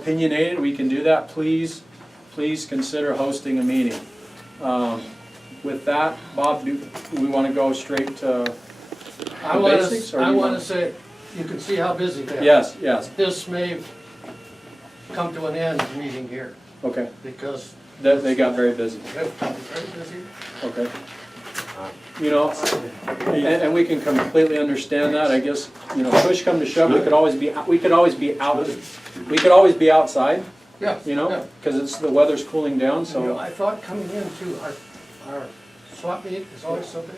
opinionated, we can do that. Please consider hosting a meeting. With that, Bob, do we want to go straight to the basics? I want to say, you can see how busy they are. Yes, yes. This may come to an end meeting here Okay. because They got very busy. they're very busy. Okay. You know, and we can completely understand that. I guess, you know, push come to shove, we could always be outside. Yeah. You know, yeah. because the weather's cooling down. You know, So I thought coming into our swap meet is always so big.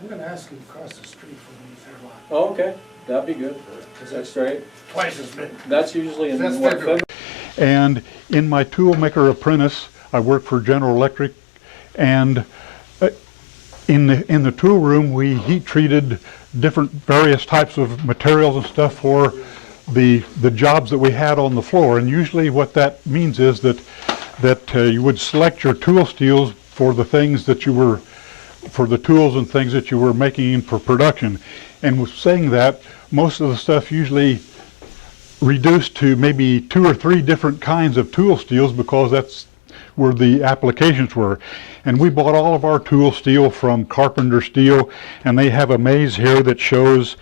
I'm going to ask you to cross the street from me fair lot. oh, okay, that'd be good. That's great. Twice as big. That's usually in That's what, February. And in my toolmaker apprentice, I work for General Electric, and in the tool room we heat treated various types of materials and stuff for the jobs that we had on the floor. And usually what that means is that you would select your tool steels for the things that you were, for the tools and things that you were making for production. And with saying that, most of the stuff usually reduced to maybe 2 or 3 different kinds of tool steels, because that's where the applications were. And we bought all of our tool steel from Carpenter Steel, and they have a maze here that shows,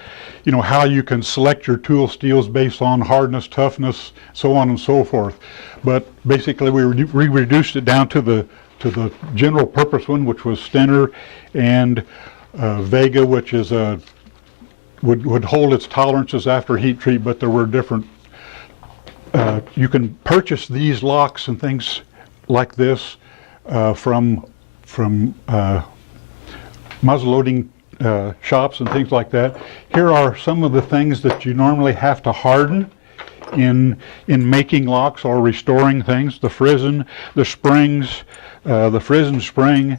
you know, how you can select your tool steels based on hardness, toughness, so on and so forth. But basically we reduced it down to the general purpose one, which was Stenner, and Vega, which is would hold its tolerances after heat treat, but there were different. You can purchase these locks and things like this from muzzleloading shops and things like that. Here are some of the things that you normally have to harden in making locks or restoring things: the frizzen, the springs, the frizzen spring,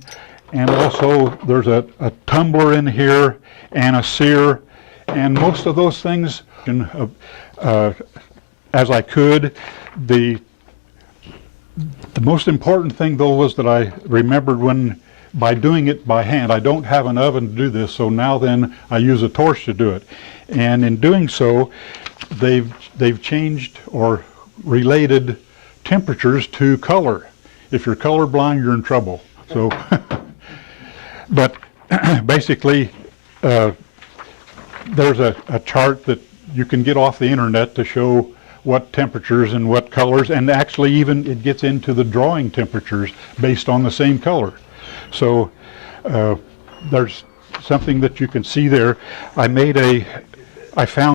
and also there's a tumbler in here and a sear. And most of those things, as I could. The most important thing though was that I remembered by doing it by hand. I don't have an oven to do this, so now then I use a torch to do it. And in doing so, they've changed or related temperatures to color. If you're colorblind, you're in trouble. So, but basically, there's a chart that you can get off the internet to show what temperatures and what colors, and actually even it gets into the drawing temperatures based on the same color. So there's something that you can see there. I found